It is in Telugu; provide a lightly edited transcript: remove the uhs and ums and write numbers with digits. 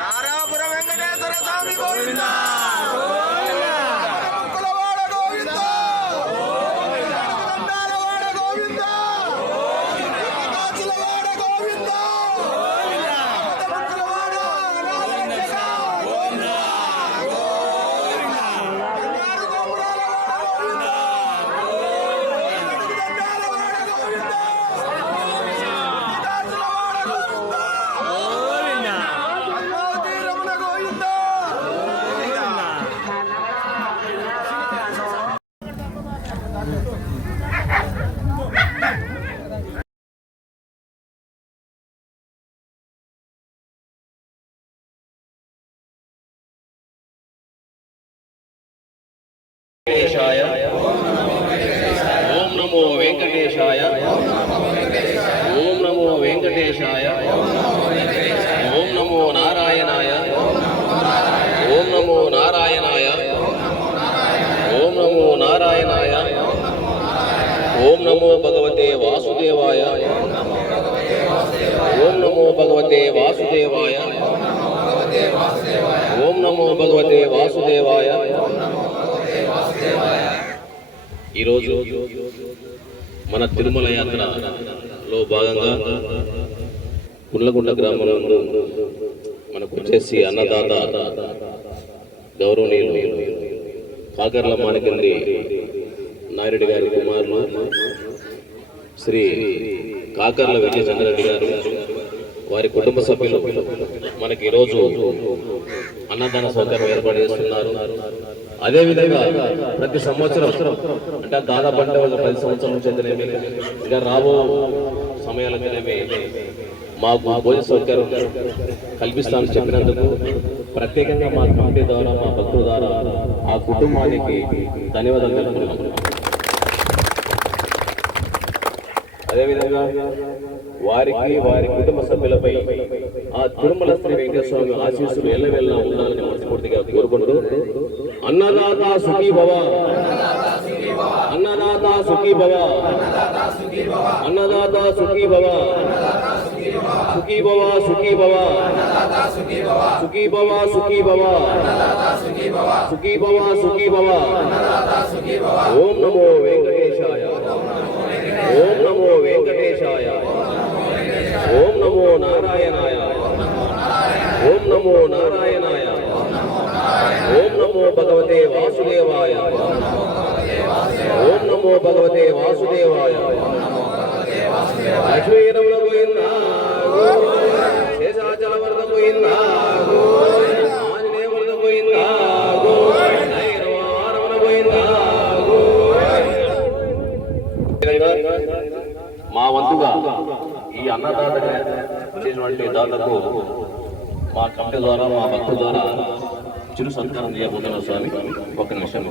నారాపురం వెంకటేశ్వర స్వామి గోవిందా. ఓం నమో వెంకటేశాయ. ఓం నమో వెంకటేశాయ. ఓం నమో నారాయణాయ. ఓం నమో నారాయణాయ. ఓం నమో నారాయణాయ. ఓం నమో భగవతే వాసుదేవాయ. ఓం నమో భగవతే వాసుదేవాయ. ఓం నమో భగవతే వాసుదేవాయ. ఈరోజు మన తిరుమల యాత్రలో భాగంగా కుర్లగుంట గ్రామంలో మనకు వచ్చేసి అన్నదాత గౌరవనీయులు కాకర్ల మాణికంది నాయుడు గారి కుమారులు శ్రీ కాకర్ల విజయచంద్రరెడ్డి గారు వారి కుటుంబ సభ్యులు మనకి ఈరోజు అన్నదాన సౌకర్యం ఏర్పాటు చేస్తున్నారు. అదేవిధంగా ప్రతి సంవత్సరం అంటే దాదాపు అంటే 10 సంవత్సరాల నుంచి అయితేనేమి ఇంకా రాబో సమయాలకనేమి మాకు భోజన సౌకర్యం కల్పిస్తామని చెప్పినందుకు ప్రత్యేకంగా మా కమిటీ ద్వారా మా భక్తుల ద్వారా ఆ కుటుంబానికి ధన్యవాదాలు తెలుపుతున్నాం. అదేవిధంగా వారికి వారి కుటుంబ సభ్యులపై ఆ తిరుమల శ్రీ వెంకటేశ్వర స్వామి ఆశీస్సులు ఎల్లవెల్లా ఉండాలని మనస్ఫూర్తిగా కోరుకుంటూ అన్నదాత సుఖీ భవ, అన్నదాత సుఖీ భవ, అన్నదాత సుఖీ భవ, సుఖీ భవ, సుఖీ భవ, సుఖీ భవ, సుఖీ భవ, సుఖీ భవ, సుఖీ భవ. ఓం నమో వెంకటేశాయ. ఓం నమో వెంకటేశాయ. ఓం నమో నారాయణాయ. ఓం నమో నారాయణాయ. ఓం నమో భగవతే వాసుదేవాయ. ఓం నమో భగవతే వాసుదేవాయ. లక్ష్మీరమణ గోవిందా, శేషాచల వరద గోవిందా, ఆంజనేయ వరద గోవిందా, రమణ గోవిందా. మా వంతుగా ఈ అన్నదాత చేసినటువంటి దాతకు మా కమిటీ ద్వారా మా భక్తుల ద్వారా చిరు సత్కారం చేయబోతున్న స్వామి. ఒక నిమిషం.